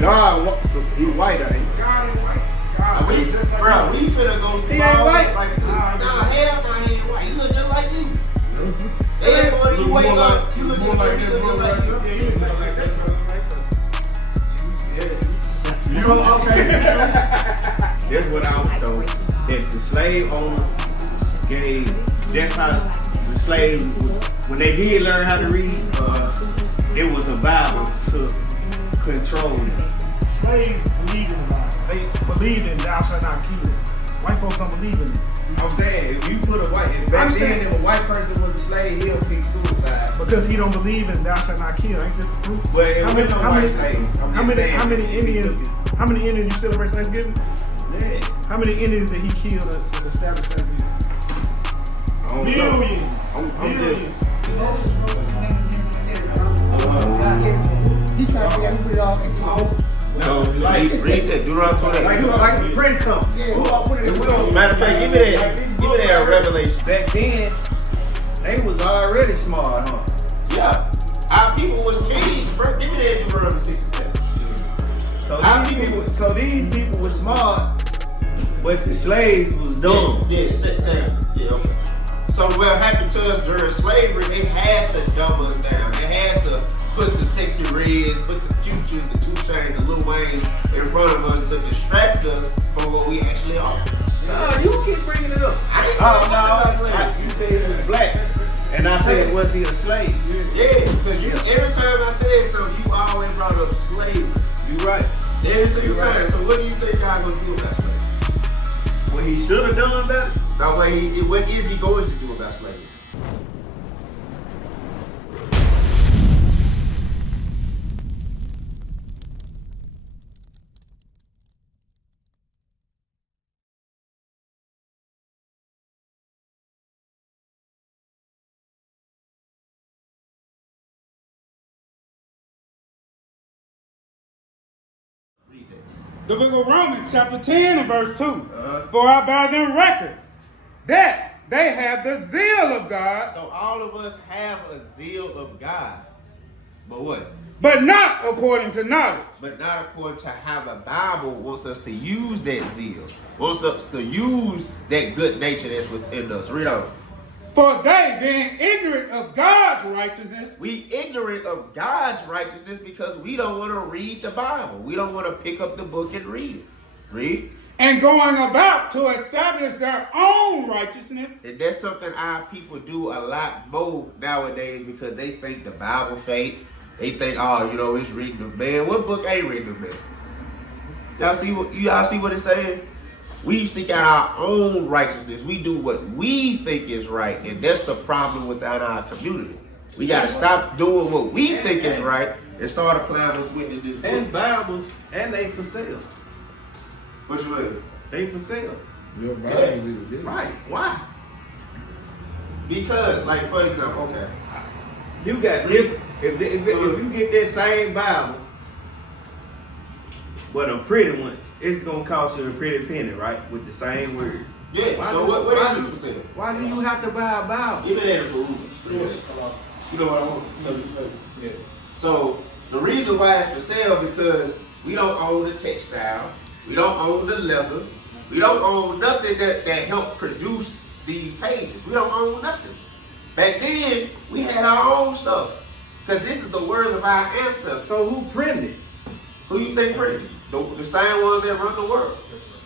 God, he white, ain't he? God ain't white. God, we, just like bro, we finna go through He ain't white. like, nah, hell nah, he ain't white. He look just like you. Every morning you wake up, you look just like you. Yeah, you look like that, brother. You okay? That's what I was told. That the slave owners gave. That's how the slaves, when they did learn how to read, it was a Bible to control them. Slaves believe in the Bible. They believe in thou shalt not kill. White folks don't believe in it. I'm saying, if you put a white, back then if a white person was a slave, he'll pick suicide. Because he don't believe in thou shalt not kill. Ain't this the truth? But how many Indians? How many Indians you celebrate Thanksgiving? Yeah. How many Indians did he kill to establish Thanksgiving? Millions. Millions. He trying to figure out who put it all into. No, like, read that. Deuteronomy 28. Like the print come. Matter of fact, give me that revelation. Back then, they was already smart, huh? Yeah. Our people was kings, bro. Give me that Deuteronomy 67. So these people were smart, but the slaves was dumb. Yeah, okay. So what happened to us during slavery, they had to dumb us down. They had to put the sexy reds, put the Futures, the 2 Chainz, the Lil Waynes in front of us to distract us from what we actually are. No, you keep bringing it up. I didn't say No, you said he was black, and I said, was he a slave? Yeah, because every time I said something, you always brought up slavery. You right. Every single time. So what do you think God gonna do about slavery? Well, he should have done better. No, what is he going to do about slavery? The book of Romans, chapter 10 and verse 2. For I bear them record that they have the zeal of God. So all of us have a zeal of God. But what? But not according to knowledge. But not according to how the Bible wants us to use that zeal. Wants us to use that good nature that's within us. Read on. For they, being ignorant of God's righteousness, We ignorant of God's righteousness because we don't want to read the Bible. We don't want to pick up the book and read it. Read. and going about to establish their own righteousness. And that's something our people do a lot more nowadays because they think the Bible fake. They think, oh, you know, it's written of man. What book ain't written of man? Y'all see what it's saying? We seek out our own righteousness. We do what we think is right, and that's the problem within our community. We gotta stop doing what we think is right and start applying what's written in this book. And Bibles, and they for sale. What you mean? They for sale. Your Bible is Right. Why? Because, like, for example, okay. You got if you get that same Bible, but a pretty one, it's gonna cost you a pretty penny, right? With the same words. Yeah. Why So do- what why is it do- for sale? Why do you have to buy a Bible? Give me that for You know what I want? Yeah. So the reason why it's for sale because we don't own the textile, we don't own the leather, we don't own nothing that helps produce these pages. We don't own nothing. Back then, we had our own stuff. Because this is the words of our ancestors. So who printed it? Who you think printed it? The same ones that run the world.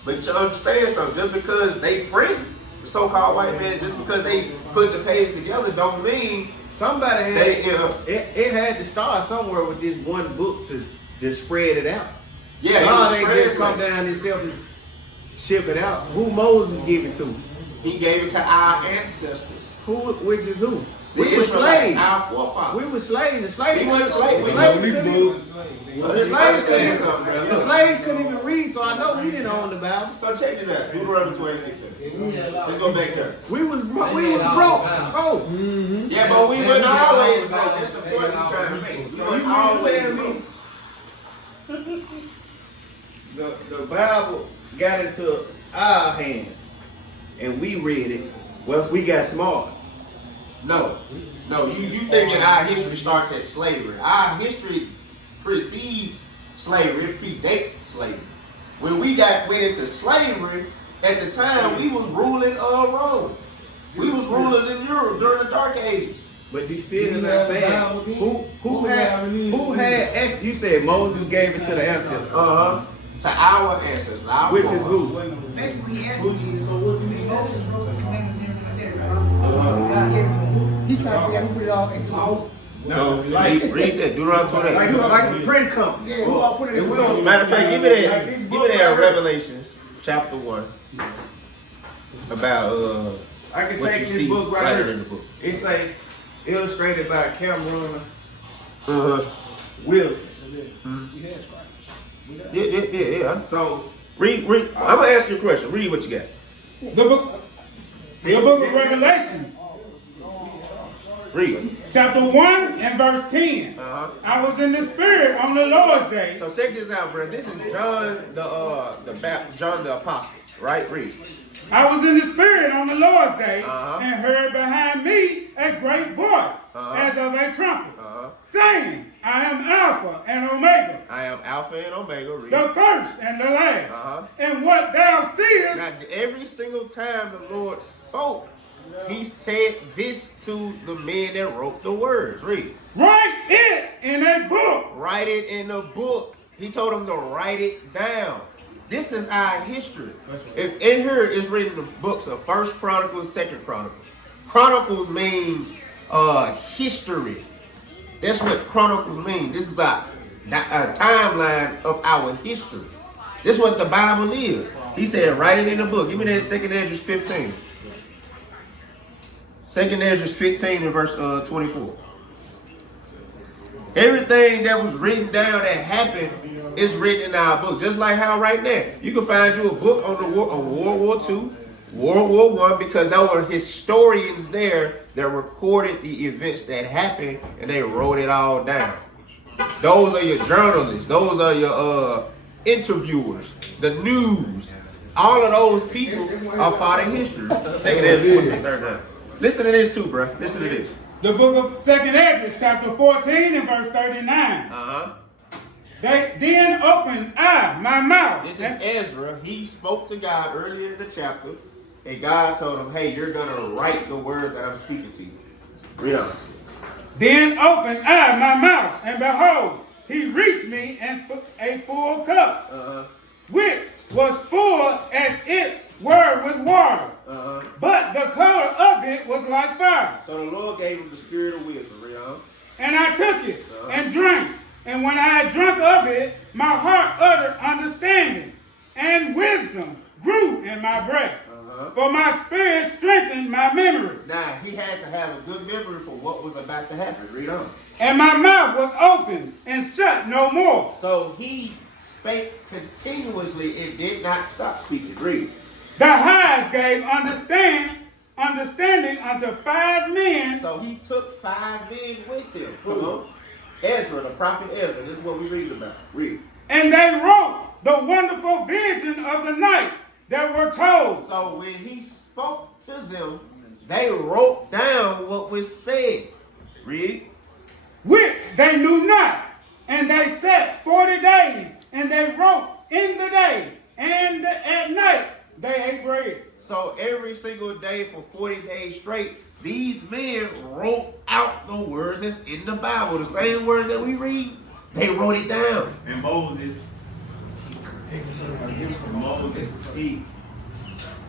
But you understand something, just because they print the so-called white man, just because they put the page together don't mean Somebody had they, it had to start somewhere with this one book to just spread it out. yeah, God it ain't was just come translated. down himself and ship it out. Who Moses give it to? He gave it to our ancestors. Which is who? The We were Israelites, slaves. our forefathers. We were slaves. The slaves We weren't slaves. We slaves weren't couldn't even- Well, the slaves couldn't understand even- something, man. the Look. slaves couldn't even read, so I know we didn't own the Bible. So check this out. Deuteronomy 28. Let's go back there. We was broke, bro. Yeah, but we weren't always broke. That's the point I'm trying to make. We So you weren't mean always to broke. tell me the Bible got into our hands and we read it once we got smart. No, you thinking our history starts at slavery. Our history precedes slavery. It predates slavery. When we went into slavery, at the time we was ruling Rome. We was rulers in Europe during the Dark Ages. But you still not saying who had you said Moses gave it to the ancestors. To our ancestors. Which is who? Basically, he asked Jesus, so what do you Moses wrote the commandments and everything like that, God gave it to him. He tried to figure out who put it all into a book. So read that. Deuteronomy 28. like the print company. Yeah, who all put it into a book. Matter of fact, give me that Revelation chapter 1 about I can what take you this see book right in here. the book. It's like illustrated by Cameron Wilson. Yeah. So Read. I'm gonna ask you a question. Read what you got. The book of Revelation, Read. chapter 1 and verse 10. I was in the spirit on the Lord's day. So check this out, bro. This is John John the Apostle, right? Read. I was in the spirit on the Lord's day and heard behind me a great voice as of a trumpet saying, I am Alpha and Omega, I am Alpha and Omega. Read. the first and the last. And what thou seest, Now, every single time the Lord spoke, he said this to the men that wrote the words. Read. write it in a book. Write it in a book. He told them to write it down. This is our history. If in here is written the books of First Chronicles, Second Chronicles. Chronicles means history. That's what Chronicles means. This is a timeline of our history. This is what the Bible is. He said, write it in a book. Give me that 2nd Ezra 15. 2nd Ezra 15 and verse 24. Everything that was written down that happened is written in our book. Just like how right now, you can find you a book on World War II, World War I, because there were historians there that recorded the events that happened and they wrote it all down. Those are your journalists. Those are your interviewers, the news. All of those people are part of history. Take it as 14, 39. Listen to this too, bro. Listen to this. The book of 2nd Ezra, chapter 14 and verse 39. Then opened I my mouth. This is Ezra. He spoke to God earlier in the chapter, and God told him, hey, you're going to write the words that I'm speaking to you. Read on. Then opened I my mouth, and behold, he reached me and a full cup, which was full as it were with water. But the color of it was like fire. So the Lord gave him the spirit of wisdom. Read on. And I took it and drank. And when I had drunk of it, my heart uttered understanding, and wisdom grew in my breast. For my spirit strengthened my memory. Now, he had to have a good memory for what was about to happen. Read on. And my mouth was open and shut no more. So he spake continuously and did not stop speaking. Read. The highest gave understanding unto 5 men. So he took 5 men with him. Come on. Ezra, the prophet Ezra. This is what we read about. Read. And they wrote the wonderful vision of the night that were told. So when he spoke to them, they wrote down what was said. Read. Which they knew not. And they sat 40 days, and they wrote in the day, and at night they ate bread. So every single day for 40 days straight, these men wrote out the words that's in the Bible. The same words that we read, they wrote it down. And Moses, he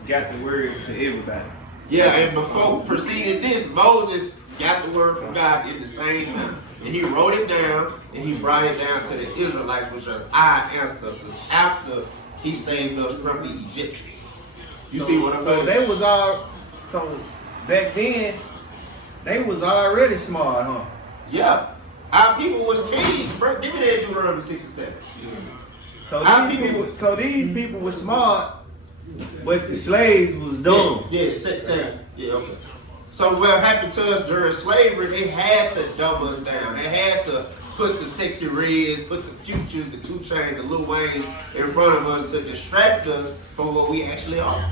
got the word to everybody. Yeah, and before preceding this, Moses got the word from God in the same time. And he wrote it down, and he brought it down to the Israelites, which are our ancestors, after he saved us from the Egyptians. You see what I'm saying? So they was all, so back then, they was already smart, huh? Yeah. Our people was kings, bro. Give me that Deuteronomy 6 and 7. So these people were smart, but the slaves was dumb. Yeah, yeah, okay. So what happened to us during slavery, they had to dumb us down. They had to put the Sexy Reds, put the Futures, the 2 Chainz, the Lil Waynes in front of us to distract us from what we actually are.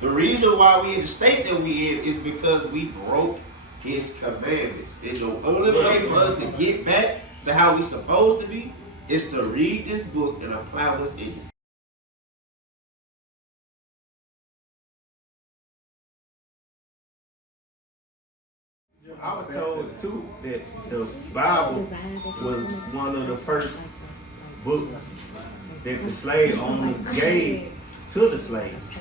The reason why we in the state that we in is because we broke his commandments. And the only way for us to get back to how we supposed to be is to read this book and apply what's in it. I was told too that the Bible was one of the first books that the slave owners gave to the slaves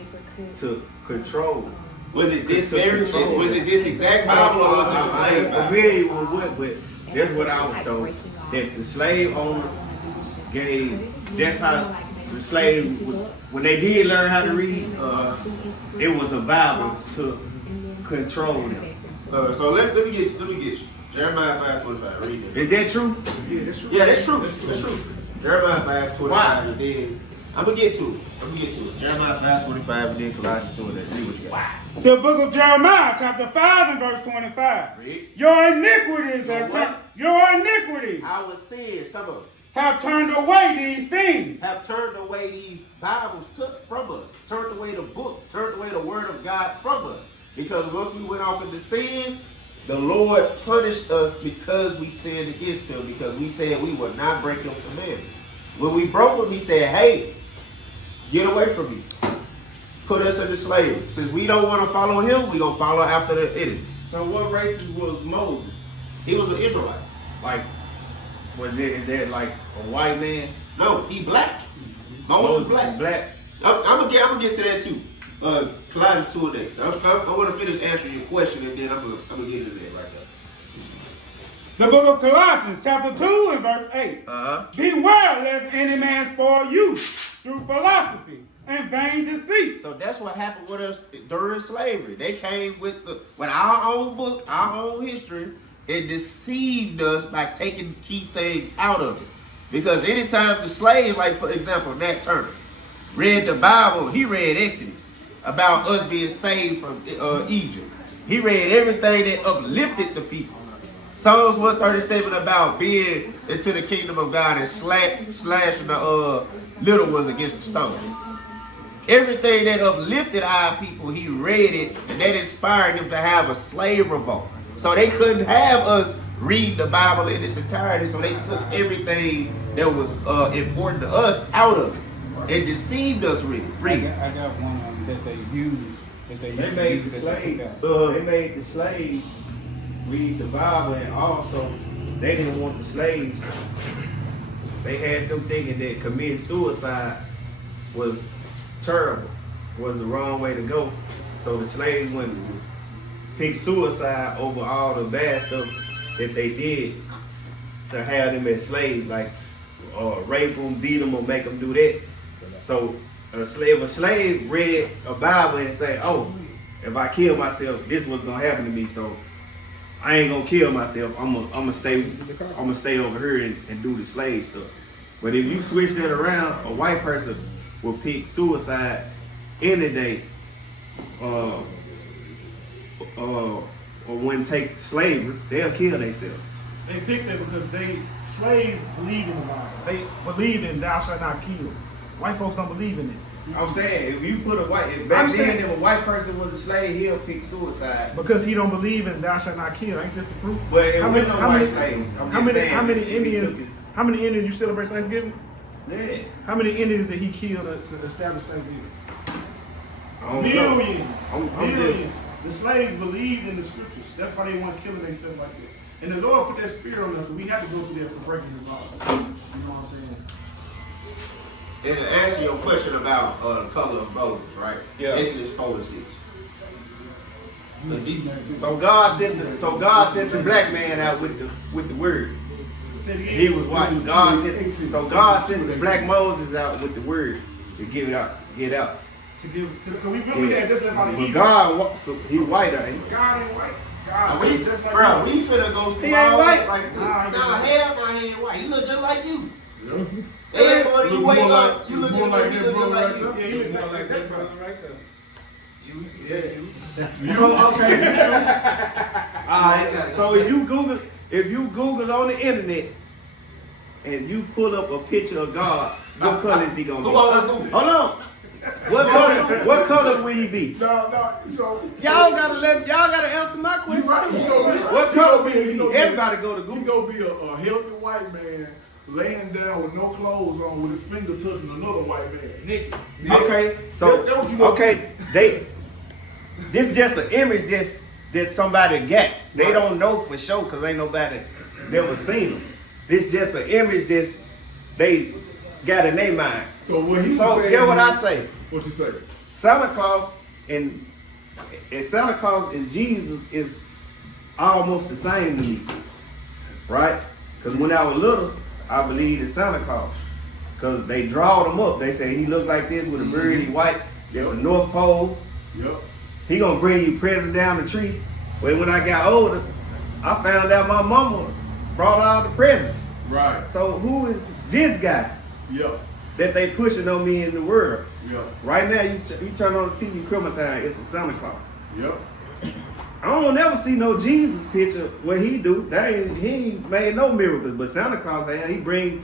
to control. Was it this exact Bible or was it the slave Bible? I'm familiar with what, but that's what I was told. That the slave owners gave, that's how the slaves, when they did learn how to read, it was a Bible to control them. So let me get you. Jeremiah 5:25. Read it. Is that true? Yeah, that's true. Yeah, that's true. That's true. Jeremiah 5:25. Why? And then I'm gonna get to it. Jeremiah 5:25 and then Colossians 2. Let's see what you got. The book of Jeremiah, chapter 5 and verse 25. Read. Your iniquities Your have what? turned. Your iniquities Our sins, come on, have turned away these things. have turned away these Bibles took from us, turned away the book, turned away the word of God from us. Because once we went off into sin, the Lord punished us because we sinned against him, because we said we would not break his commandments. When we broke them, he said, hey, get away from me. Put us into slavery. Since we don't want to follow him, we're going to follow after the enemy. So what races was Moses? He was an Israelite. Like, is that like a white man? No, he black. Moses was black. I'm gonna get to that too. Colossians 2 next. I want to finish answering your question and then I'm gonna get into that right The book of Colossians, chapter 2 and verse 8. now. Beware lest any man spoil you through philosophy and vain deceit. So that's what happened with us during slavery. They came with our own book, our own history, and deceived us by taking key things out of it. Because anytime the slave, like for example, Nat Turner, read the Bible, he read Exodus about us being saved from Egypt. He read everything that uplifted the people. Psalms 137 about being into the kingdom of God and slashing the little ones against the stone. Everything that uplifted our people, he read it, and that inspired him to have a slave revolt. So they couldn't have us read the Bible in its entirety, so they took everything that was important to us out of it and deceived us with it. Read. I got one that they use. They made the slaves read the Bible, and also they didn't want the slaves. They had them thinking that committing suicide was terrible, was the wrong way to go. So the slaves went and picked suicide over all the bad stuff that they did to have them as slaves, like rape them, beat them, or make them do that. So a slave read a Bible and say, oh, if I kill myself, this was gonna happen to me, so I ain't gonna kill myself. I'm gonna stay over here and do the slave stuff. But if you switch that around, a white person will pick suicide any day, or wouldn't take slavery, they'll kill themselves. They picked it because slaves believed in the Bible. They believed in thou shalt not kill. White folks don't believe in it. I'm saying, if you put if a white person was a slave, he'll pick suicide. Because he don't believe in thou shalt not kill. Ain't this the proof? But How many slaves? How many Indians you celebrate Thanksgiving? Yeah. How many Indians did he kill to establish Thanksgiving? I don't know. Millions. I'm Millions. The slaves believed in the scriptures. That's why they want to kill themselves like that. And the Lord put that spirit on us, so we have to go through that for breaking his laws. You know what I'm saying? And to answer your question about the color of Moses, right? Yeah. Exodus 4:6. So God sent the black man out with the word. He was watching. God sent the black Moses out with the word to get out. We really had just left out of But Egypt. God, he white, ain't he? God ain't white. We just like bro, you. we finna go through He ain't all white. that like this. Nah, Hell nah, he ain't white. He look just like you. Every morning you wake up, you look just like you. Yeah, you look like that, bro. So okay. Alright. So if you Google on the internet and you pull up a picture of God, what color is he gonna be? Hold on. What color will he be? No. So Y'all gotta answer my question. You right. What color will he be? Everybody go to He Google. gonna be a healthy white man laying down with no clothes on, with his finger touching another white man. Naked. Okay, so That what you gonna okay, this just an image that somebody got. They don't know for sure because ain't nobody never seen them. This just an image they got in their mind. So what he So was saying, hear what I say. What you say? Santa Claus and Santa Claus and Jesus is almost the same to me, right? Because when I was little, I believed in Santa Claus. Because they drawed him up. They say he looked like this with a beard, he white. There's a North Pole. Yep. He gonna bring you presents down the tree. Well, when I got older, I found out my mama brought all the presents. Right. So who is this guy Yep. that they pushing on me in the world? Yep. Right now, you turn on the TV, Christmas time, it's a Santa Claus. Yep. I don't never see no Jesus picture. What he do? He ain't made no miracles. But Santa Claus, he bring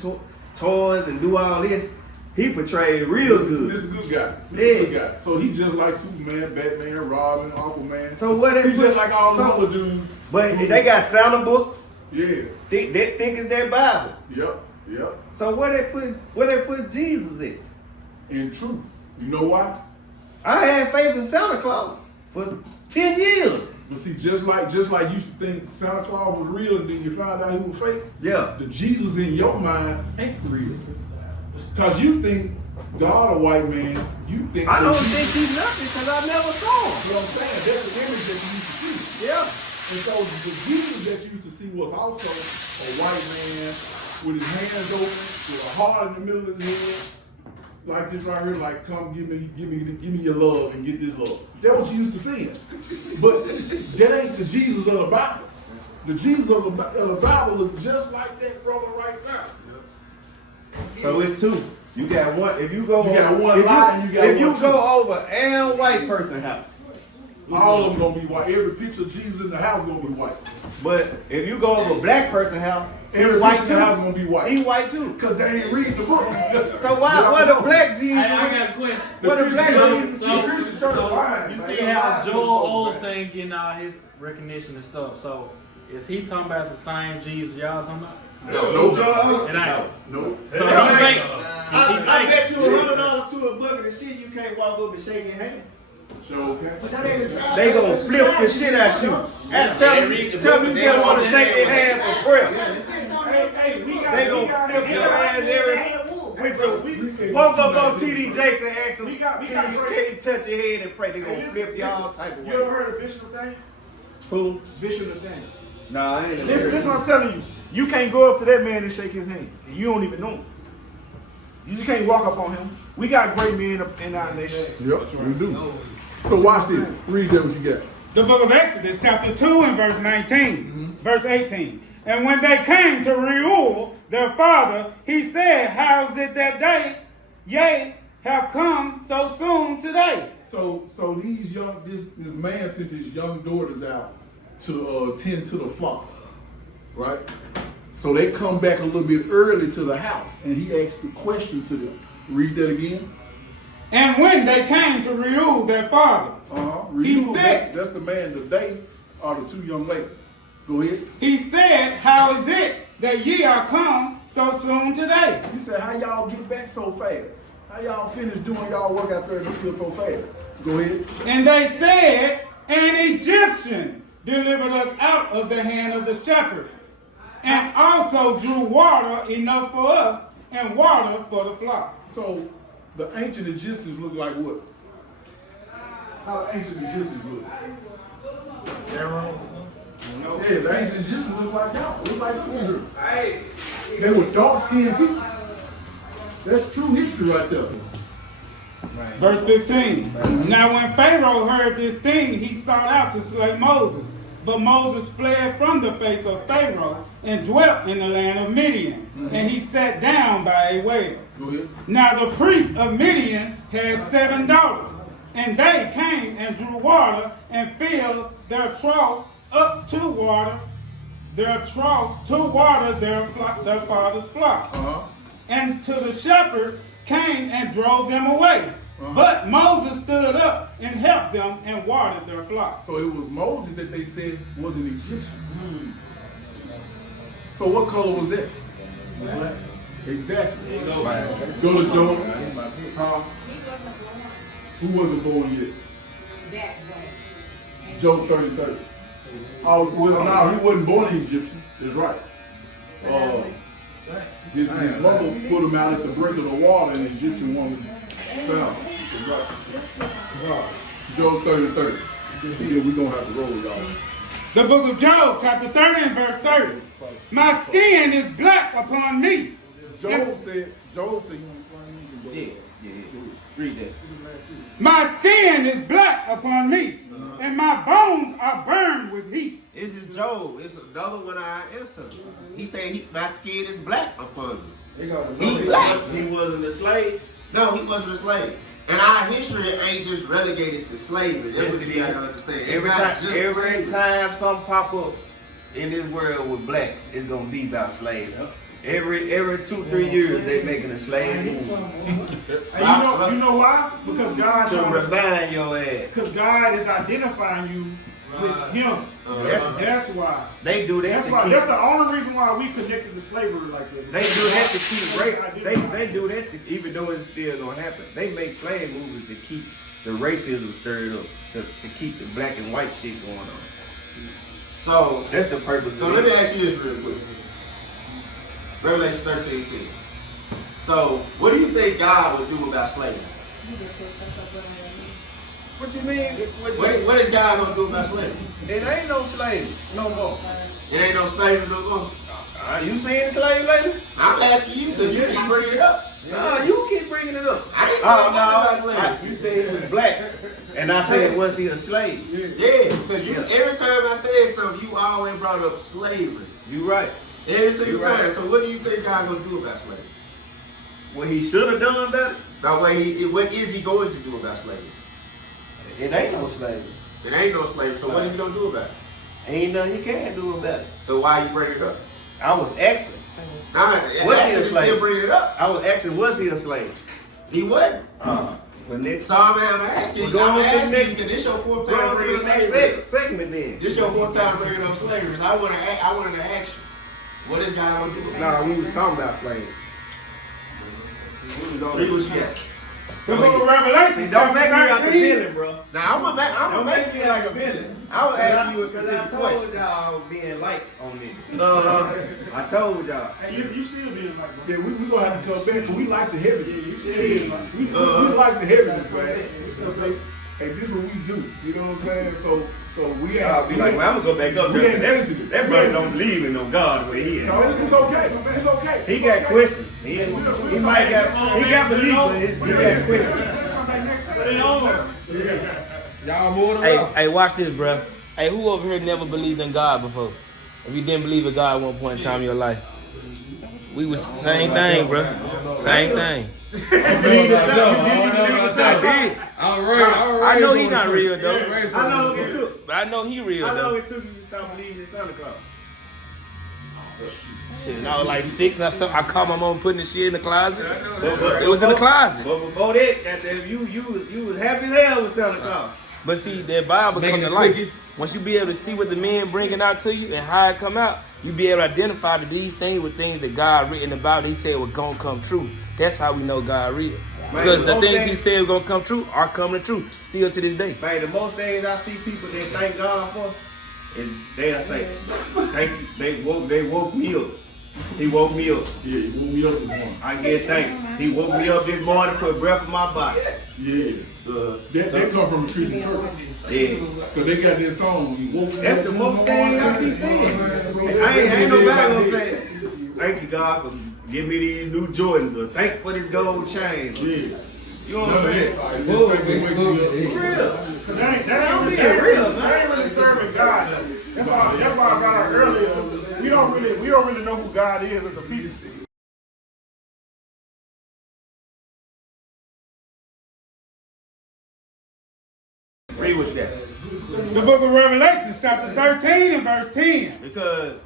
toys and do all this. He portrayed real good. This is a good guy. This is a good guy. So he just like Superman, Batman, Robin, Aquaman. So what? He's just like all the other dudes. But they got Santa books. Yeah. They think it's their Bible. Yep. Yep. So where they put Jesus in? In truth. You know why? I had faith in Santa Claus for 10 years. But see, just like you used to think Santa Claus was real, and then you found out he was fake. Yeah. The Jesus in your mind ain't real. Cause you think God a white man. You think I don't think he's nothing because I never saw him. You know what I'm saying? That's the image that you used to see. Yeah. And so the Jesus that you used to see was also a white man with his hands open, with a heart in the middle of his head. Like this right here, like come give me your love and get this love. That's what you used to see. But that ain't the Jesus of the Bible. The Jesus of the Bible looks just like that brother right there. So it's two. You got one. If you go, You got over, one if lie and you got if one you go over and white person house, all of them gonna be white. Every picture of Jesus in the house gonna be white. but if you go over black person house, Every he's white picture in the house too. gonna be white. He white too. Cause they ain't reading the book. So why the black Jesus? I got a question. What the black So, Jesus? you see how Joel Osteen getting all his recognition and stuff. So is he talking about the same Jesus y'all talking about? No job. It ain't. No. So he fake. I bet you $100 to a bucket of shit. You can't walk up and shake your hand. Sure can. They gonna flip the shit at you. Tell me you don't want to shake their hand for prayer. They gonna flip your hands every. Woke up on TD Jakes and asked him, can you touch your head and pray? They gonna flip you all type of way. You ever heard of Bishop Nathaniel? Who? Bishop Nathaniel. Nah, I ain't. Listen, what I'm telling you. You can't go up to that man and shake his hand. And you don't even know him. You just can't walk up on him. We got great men in our nation. Yep, we do. So watch this. Read that what you got. The book of Exodus, chapter 2 and verse 19, verse 18. And when they came to Reuel, their father, he said, how is it that they, have come so soon today? So these this man sent his young daughters out to tend to the flock, right? So they come back a little bit early to the house, and he asked the question to them. Read that again. And when they came to Reuel, their father, he said, that's the man today, are the two young ladies. Go ahead. He said, how is it that ye are come so soon today? He said, how y'all get back so fast? How y'all finish doing y'all work out there and feel so fast? Go ahead. And they said, an Egyptian delivered us out of the hand of the shepherds, and also drew water enough for us and water for the flock. So the ancient Egyptians look like what? How the ancient Egyptians look? Yeah, the ancient Egyptians look like y'all. Look like us here. They were dark-skinned people. That's true history right there. Verse 15. Now when Pharaoh heard this thing, he sought out to slay Moses. But Moses fled from the face of Pharaoh and dwelt in the land of Midian. And he sat down by a well. Go ahead. Now the priest of Midian had 7 daughters. And they came and drew water and filled their troughs up to water their father's flock. And to the shepherds came and drove them away. But Moses stood up and helped them and watered their flock. So it was Moses that they said was an Egyptian. So what color was that? Black. Exactly. There you go. Go to Job. Huh? Who wasn't born yet? Job 30:30. Oh, well, no, he wasn't born an Egyptian. That's right. His mother put him out at the brink of the water, and the Egyptian woman found him. That's right. Job 30:30. Yeah, we're gonna have to roll, y'all. The book of Job, chapter 30 and verse 30. My skin is black upon me. Job said, you want to explain? Yeah. Read that. My skin is black upon me, and my bones are burned with heat. This is Job. It's another one of our answers. He said, my skin is black upon me. He black. He wasn't a slave. No, he wasn't a slave. And our history ain't just relegated to slavery. That's what you gotta understand. It's Every time something pop up in this world with blacks, it's gonna be about slaves. Every 2-3 years they making a slave move. And you know why? Because God To remind your ass. Because God is identifying you with Him. That's why. They do that. That's the only reason why we connected to slavery like that. They do that to keep race. They do that even though it's still gonna happen. They make slave movies to keep the racism stirred up, to keep the black and white shit going on. So That's the purpose. So let me ask you this real quick. Revelation 13:10. So what do you think God would do about slavery? What you mean? What is God gonna do about slavery? It ain't no slave no more. It ain't no slavery no more. You seen the slave lately? I'm asking you because you keep bringing it up. No, you keep bringing it up. I didn't say nothing about slavery. You said he was black, and I said, was he a slave? Yeah, because every time I said something, you always brought up slavery. You right. Every single You're time. right. So what do you think God gonna do about slavery? What he should have done better? No, what is he going to do about slavery? It ain't no slavery. It ain't no slavery. So what is he gonna do about it? Ain't nothing he can do about it. So why you bring it up? I was asking. Nah, Was he a you slave? still bring it up. I was asking, was he a slave? He wasn't. The next. So I'm asking you, because this your fourth time Go on bringing to up the slavery. next segment then. This your fourth time bringing up slavery. So I wanted to ask you, what is God gonna do about it? Nah, we was talking about slavery. We was on Read what you got. The book of Revelation, Don't make me like a 13. villain, bro. Now I'm gonna make you like a villain. I was asking you a Because I specific question. told y'all I was being light on this. I told y'all. Hey, you still being like Yeah, we gonna have to come back, but we like the heaviness. We like the heaviness, man. Hey, this is what we do. You know what I'm saying? So we ain't. I'll be like, well, I'm gonna go back up We there. ain't sensitive. That We brother ain't don't believe in no God where he No, at. it's okay. It's okay. He It's got okay. questions. He might got belief, but he got questions. Y'all more than Hey, watch this, bruh. Hey, who over here never believed in God before? If you didn't believe in God at one point in time in your life, we was same thing, bruh. Same thing. I did. I I know he not real though, I know it took. but I know he real I know though. it took you to stop believing in Santa Claus. Shit, when I was like 6, and I caught my mom putting the shit in the closet. It was in the closet. But before that, goddamn, you was happy as hell with Santa Claus. But see, that Bible come to life. Once you be able to see what the men bringing out to you and how it come out, you be able to identify that these things were things that God written about. He said were gonna come true. That's how we know God real. Because the things He said were gonna come true are coming true still to this day. Man, the most things I see people that thank God for is they'll say, thank you. They woke me up. He woke me up. Yeah, he woke me up this morning. I get thanks. He woke me up this morning, put breath in my body. Yeah. That come from a Christian church. Yeah. Cause they got this song. He woke me That's up the this most thing morning. I be saying. So Ain't nobody gonna say. say, thank you God for giving me these new Jordans, or thank you for this gold chain. Yeah. You know what I'm saying? For real. Cause they ain't really serving God. That's why I got out earlier. We don't really know who God is as a people. Read what you got. The book of Revelation, chapter 13 and verse 10. Because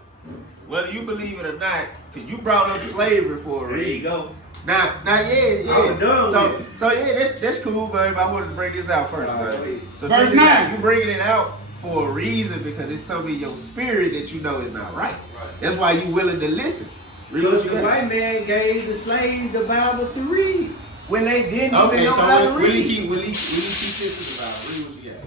whether you believe it or not, you brought up slavery for a There you reason. go. Now, yeah. I'm done with So yeah, that's cool, man. But I wanted to bring this out first, man. So Verse check it out. 9. You bringing it out for a reason because it's something in your spirit that you know is not right. That's why you willing to listen. Because the white man gave the slaves the Bible to read when they didn't Okay, even know so how to will he read. keep this about? Read what you got.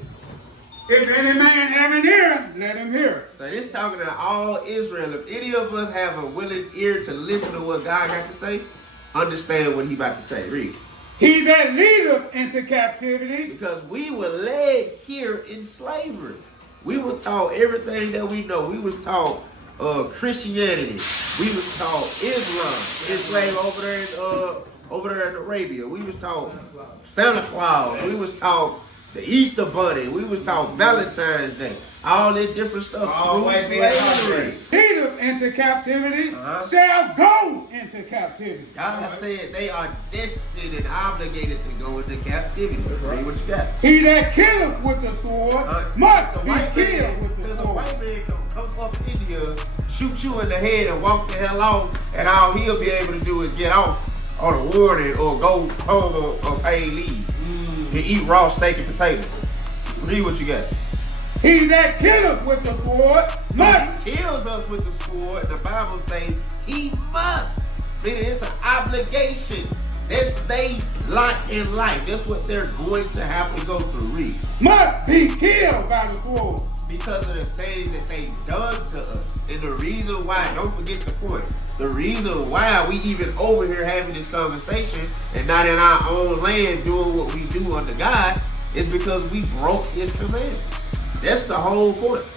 If any man have an ear, let him hear. So this talking to all Israel. If any of us have a willing ear to listen to what God got to say, understand what he about to say. Read. He that leadeth into captivity, Because we were led here in slavery. We were taught everything that we know. We was taught Christianity. We was taught Islam, enslaved over there in Arabia. We was taught Santa Claus. We was taught the Easter Bunny. We was taught Valentine's Day. All that different stuff. Always through being slavery. leadeth into captivity, shall go into captivity. God said they are destined and obligated to go into captivity. Read what you got. He that killeth with the sword must be killed with the Because a sword. white man come up in here, shoot you in the head and walk the hell off, and all he'll be able to do is get off on a warning or go home or paid leave and eat raw steak and potatoes. Read what you got. He that killeth with the sword must. He kills us with the sword. The Bible says he must. Meaning it's an obligation. That's they lot in life. That's what they're going to have to go through. Read. Must be killed by the sword. Because of the things that they've done to us. And the reason why, don't forget the point, the reason why we even over here having this conversation and not in our own land doing what we do under God is because we broke his command. That's the whole point.